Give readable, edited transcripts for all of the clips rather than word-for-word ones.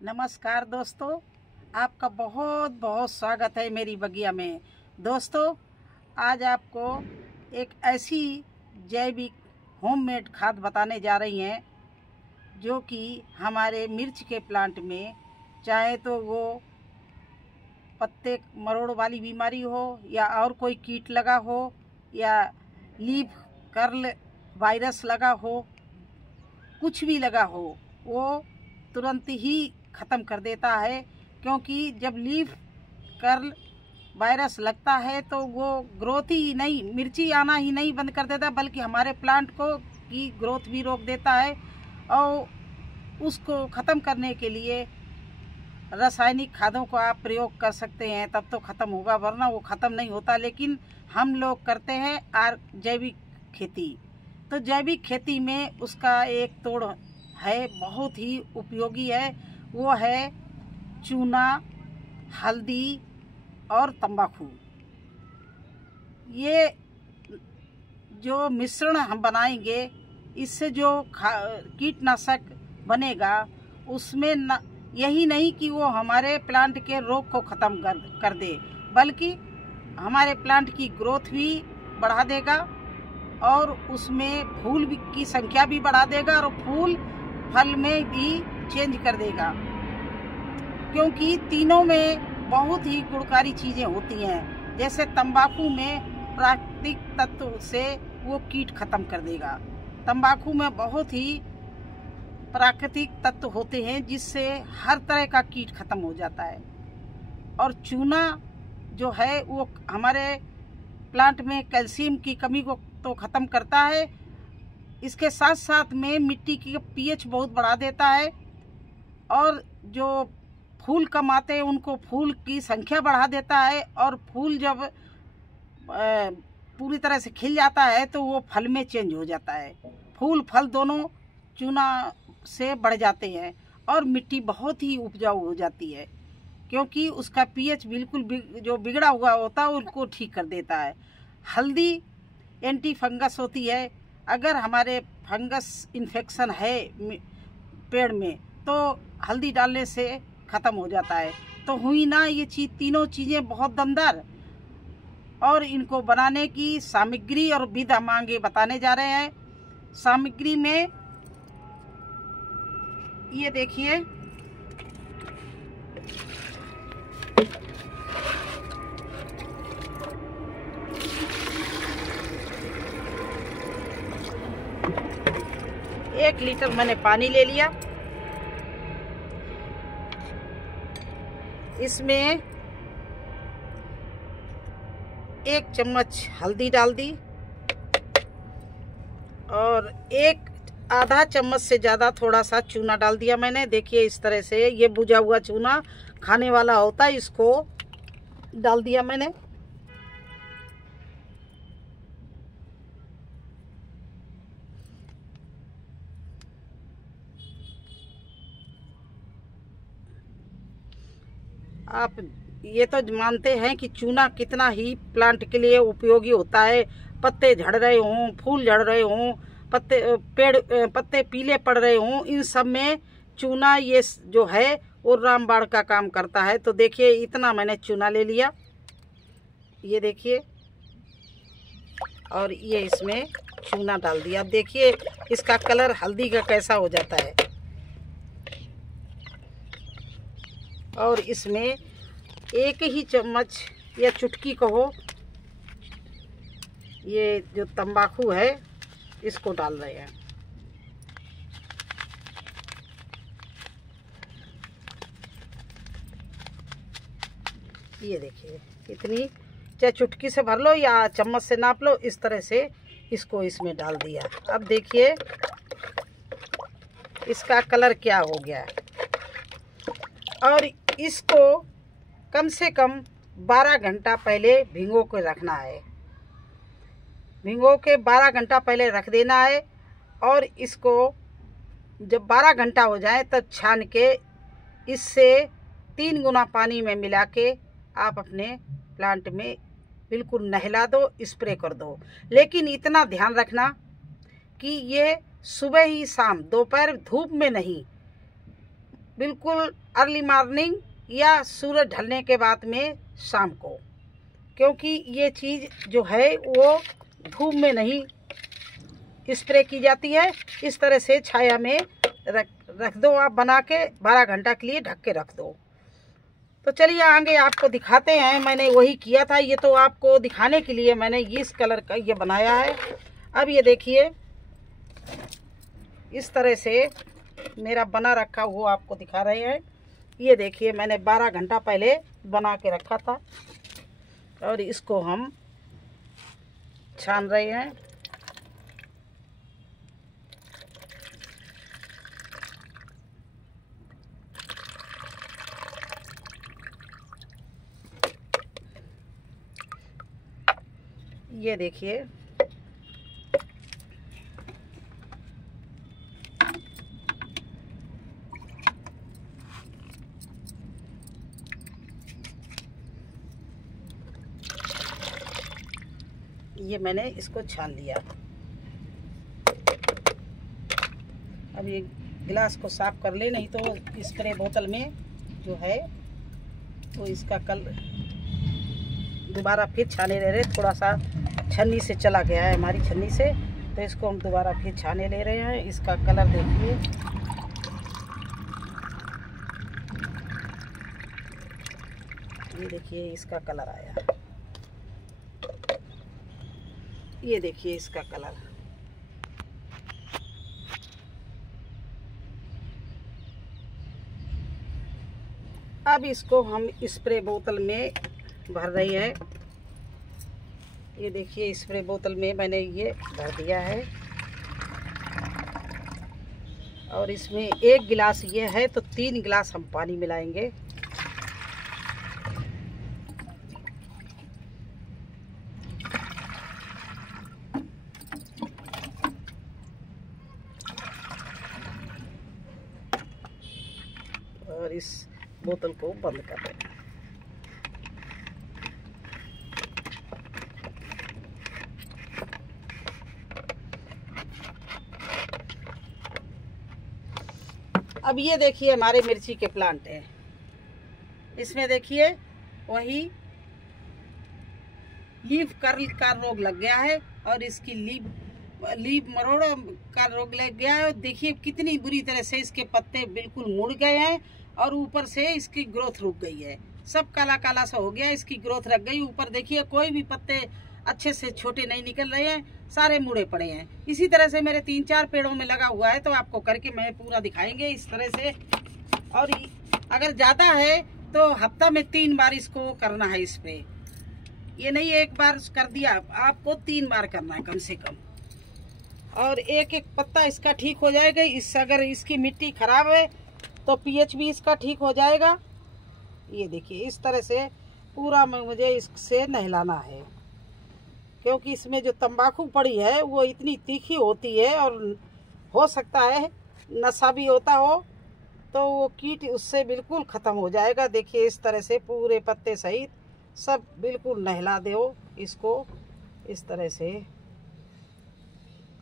नमस्कार दोस्तों, आपका बहुत बहुत स्वागत है मेरी बगिया में। दोस्तों, आज आपको एक ऐसी जैविक होममेड खाद बताने जा रही हैं जो कि हमारे मिर्च के प्लांट में, चाहे तो वो पत्ते मरोड़ वाली बीमारी हो या और कोई कीट लगा हो या लीफ कर्ल वायरस लगा हो, कुछ भी लगा हो, वो तुरंत ही ख़त्म कर देता है। क्योंकि जब लीफ कर्ल वायरस लगता है तो वो ग्रोथ ही नहीं, मिर्ची आना ही नहीं बंद कर देता, बल्कि हमारे प्लांट को की ग्रोथ भी रोक देता है। और उसको ख़त्म करने के लिए रासायनिक खादों को आप प्रयोग कर सकते हैं, तब तो ख़त्म होगा, वरना वो ख़त्म नहीं होता। लेकिन हम लोग करते हैं जैविक खेती। तो जैविक खेती में उसका एक तोड़ है, बहुत ही उपयोगी है। वो है चूना, हल्दी और तंबाकू। ये जो मिश्रण हम बनाएंगे, इससे जो कीटनाशक बनेगा, उसमें यही नहीं कि वो हमारे प्लांट के रोग को ख़त्म कर दे, बल्कि हमारे प्लांट की ग्रोथ भी बढ़ा देगा और उसमें फूल की संख्या भी बढ़ा देगा और फूल फल में भी चेंज कर देगा। क्योंकि तीनों में बहुत ही गुणकारी चीज़ें होती हैं। जैसे तंबाकू में प्राकृतिक तत्व से वो कीट खत्म कर देगा। तंबाकू में बहुत ही प्राकृतिक तत्व होते हैं जिससे हर तरह का कीट खत्म हो जाता है। और चूना जो है वो हमारे प्लांट में कैल्शियम की कमी को तो ख़त्म करता है, इसके साथ साथ में मिट्टी की पीएच बहुत बढ़ा देता है। और जो फूल कम आते हैं उनको फूल की संख्या बढ़ा देता है। और फूल जब पूरी तरह से खिल जाता है तो वो फल में चेंज हो जाता है। फूल फल दोनों चूना से बढ़ जाते हैं और मिट्टी बहुत ही उपजाऊ हो जाती है, क्योंकि उसका पीएच बिल्कुल जो बिगड़ा हुआ होता है उनको ठीक कर देता है। हल्दी एंटी फंगस होती है। अगर हमारे फंगस इन्फेक्शन है पेड़ में तो हल्दी डालने से ख़त्म हो जाता है। तो हुई ना ये तीनों चीज़ें बहुत दमदार। और इनको बनाने की सामग्री और विधि हम आगे बताने जा रहे हैं। सामग्री में ये देखिए, एक लीटर मैंने पानी ले लिया। इसमें 1 चम्मच हल्दी डाल दी और आधा चम्मच से ज़्यादा थोड़ा सा चूना डाल दिया मैंने। देखिए इस तरह से ये भुजा हुआ चूना खाने वाला होता है, इसको डाल दिया मैंने। आप ये तो मानते हैं कि चूना कितना ही प्लांट के लिए उपयोगी होता है। पत्ते झड़ रहे हों, फूल झड़ रहे हों, पत्ते पीले पड़ रहे हों, इन सब में चूना ये जो है वो रामबाण का काम करता है। तो देखिए इतना मैंने चूना ले लिया, ये देखिए, और ये इसमें चूना डाल दिया। अब देखिए इसका कलर हल्दी का कैसा हो जाता है। और इसमें 1 ही चम्मच या चुटकी कहो, ये जो तंबाकू है इसको डाल रहे हैं। ये देखिए इतनी, चाहे चुटकी से भर लो या चम्मच से नाप लो, इस तरह से इसको इसमें डाल दिया। अब देखिए इसका कलर क्या हो गया। और इसको कम से कम 12 घंटा पहले भिगो के रखना है। भिगो के 12 घंटा पहले रख देना है। और इसको जब 12 घंटा हो जाए तब छान के इससे 3 गुना पानी में मिला के आप अपने प्लांट में बिल्कुल नहला दो, स्प्रे कर दो। लेकिन इतना ध्यान रखना कि ये सुबह ही शाम, दोपहर धूप में नहीं, बिल्कुल अर्ली मॉर्निंग या सूरज ढलने के बाद में शाम को, क्योंकि ये चीज़ जो है वो धूप में नहीं स्प्रे की जाती है। इस तरह से छाया में रख दो आप, बना के 12 घंटा के लिए ढक के रख दो। तो चलिए आगे आपको दिखाते हैं। मैंने वही किया था, ये तो आपको दिखाने के लिए मैंने इस कलर का ये बनाया है। अब ये देखिए इस तरह से मेरा बना रखा वो आपको दिखा रहे हैं। ये देखिए मैंने 12 घंटा पहले बना के रखा था और इसको हम छान रहे हैं। ये देखिए ये मैंने इसको छान लिया। अब ये गिलास को साफ कर ले, नहीं तो स्प्रे बोतल में जो है तो इसका कल दोबारा फिर छाने ले रहे। थोड़ा सा छन्नी से चला गया है हमारी छन्नी से, तो इसको हम दोबारा फिर छाने ले रहे हैं। इसका कलर देखिए, ये देखिए इसका कलर आया। ये देखिए इसका कलर। अब इसको हम स्प्रे बोतल में भर रही है। ये देखिए स्प्रे बोतल में मैंने ये भर दिया है और इसमें 1 गिलास ये है तो 3 गिलास हम पानी मिलाएंगे। और इस बोतल को बंद कर दें। अब ये देखिए हमारे मिर्ची के प्लांट हैं। इसमें देखिए वही लीफ कर्ल का रोग लग गया है और इसकी लीफ मरोड़ का रोग लग गया है। देखिए कितनी बुरी तरह से इसके पत्ते बिल्कुल मुड़ गए हैं और ऊपर से इसकी ग्रोथ रुक गई है। सब काला काला सा हो गया, इसकी ग्रोथ रख गई। ऊपर देखिए कोई भी पत्ते अच्छे से छोटे नहीं निकल रहे हैं, सारे मुड़े पड़े हैं। इसी तरह से मेरे 3-4 पेड़ों में लगा हुआ है, तो आपको करके मैं पूरा दिखाएंगे इस तरह से। और अगर ज़्यादा है तो हफ्ता में 3 बार इसको करना है स्प्रे। ये नहीं 1 बार कर दिया, आपको 3 बार करना है कम से कम। और एक एक पत्ता इसका ठीक हो जाएगा। अगर इसकी मिट्टी खराब है तो pH भी इसका ठीक हो जाएगा। ये देखिए इस तरह से पूरा मुझे इससे नहलाना है, क्योंकि इसमें जो तंबाकू पड़ी है वो इतनी तीखी होती है और हो सकता है नशा भी होता हो, तो वो कीट उससे बिल्कुल ख़त्म हो जाएगा। देखिए इस तरह से पूरे पत्ते सहित सब बिल्कुल नहला दो इसको इस तरह से।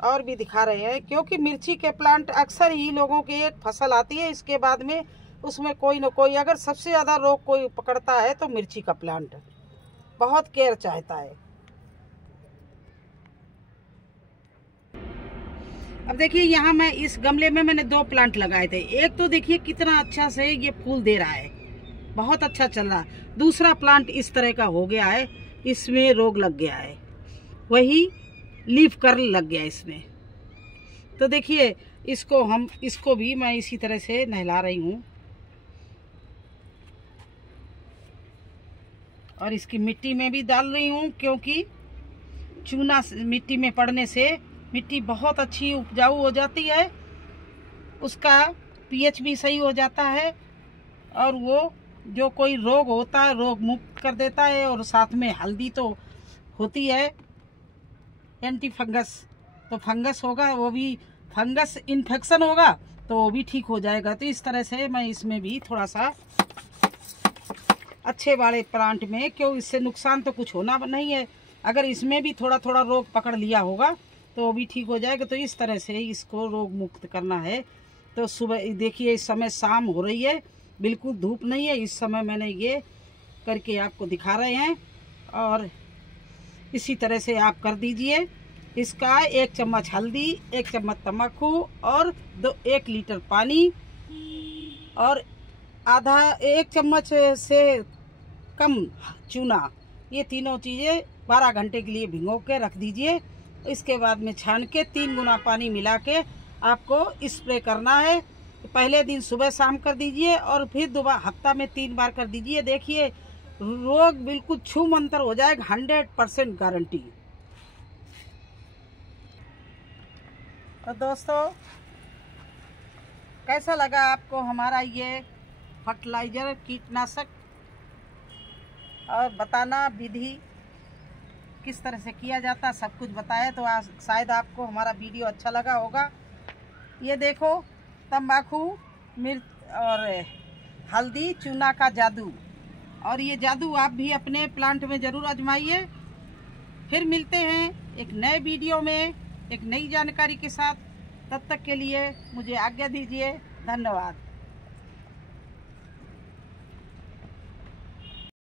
और भी दिखा रहे हैं, क्योंकि मिर्ची के प्लांट अक्सर ही लोगों की एक फसल आती है, इसके बाद में उसमें कोई न कोई, अगर सबसे ज़्यादा रोग कोई पकड़ता है तो मिर्ची का प्लांट बहुत केयर चाहता है। अब देखिए यहाँ मैं इस गमले में मैंने 2 प्लांट लगाए थे। एक तो देखिए कितना अच्छा से ये फूल दे रहा है, बहुत अच्छा चल रहा। दूसरा प्लांट इस तरह का हो गया है, इसमें रोग लग गया है, वही लीफ कर्ल लग गया इसमें। तो देखिए इसको भी मैं इसी तरह से नहला रही हूँ और इसकी मिट्टी में भी डाल रही हूँ, क्योंकि चूना मिट्टी में पड़ने से मिट्टी बहुत अच्छी उपजाऊ हो जाती है, उसका pH भी सही हो जाता है और वो जो कोई रोग होता है रोग मुक्त कर देता है। और साथ में हल्दी तो होती है एंटी फंगस, तो फंगस होगा वो भी, फंगस इन्फेक्शन होगा तो वो भी ठीक हो जाएगा। तो इस तरह से मैं इसमें भी थोड़ा सा अच्छे वाले प्लांट में, क्यों इससे नुकसान तो कुछ होना नहीं है, अगर इसमें भी थोड़ा थोड़ा रोग पकड़ लिया होगा तो वो भी ठीक हो जाएगा। तो इस तरह से इसको रोग मुक्त करना है। तो सुबह देखिए इस समय शाम हो रही है, बिल्कुल धूप नहीं है। इस समय मैंने ये करके आपको दिखा रहे हैं और इसी तरह से आप कर दीजिए। इसका 1 चम्मच हल्दी, 1 चम्मच तम्बाकू और 1 लीटर पानी और आधा 1 चम्मच से कम चूना, ये तीनों चीज़ें 12 घंटे के लिए भिगो के रख दीजिए। इसके बाद में छान के 3 गुना पानी मिला के आपको स्प्रे करना है। पहले दिन सुबह शाम कर दीजिए और फिर दोबारा हफ्ता में 3 बार कर दीजिए। देखिए रोग बिल्कुल छूमंतर हो जाएगा, 100% गारंटी। तो दोस्तों कैसा लगा आपको हमारा ये फर्टिलाइज़र कीटनाशक, और बताना विधि किस तरह से किया जाता, सब कुछ बताया। तो शायद आपको हमारा वीडियो अच्छा लगा होगा। ये देखो तंबाकू, मिर्च और हल्दी, चूना का जादू, और ये जादू आप भी अपने प्लांट में ज़रूर आजमाइए। फिर मिलते हैं एक नए वीडियो में एक नई जानकारी के साथ। तब तक के लिए मुझे आज्ञा दीजिए। धन्यवाद।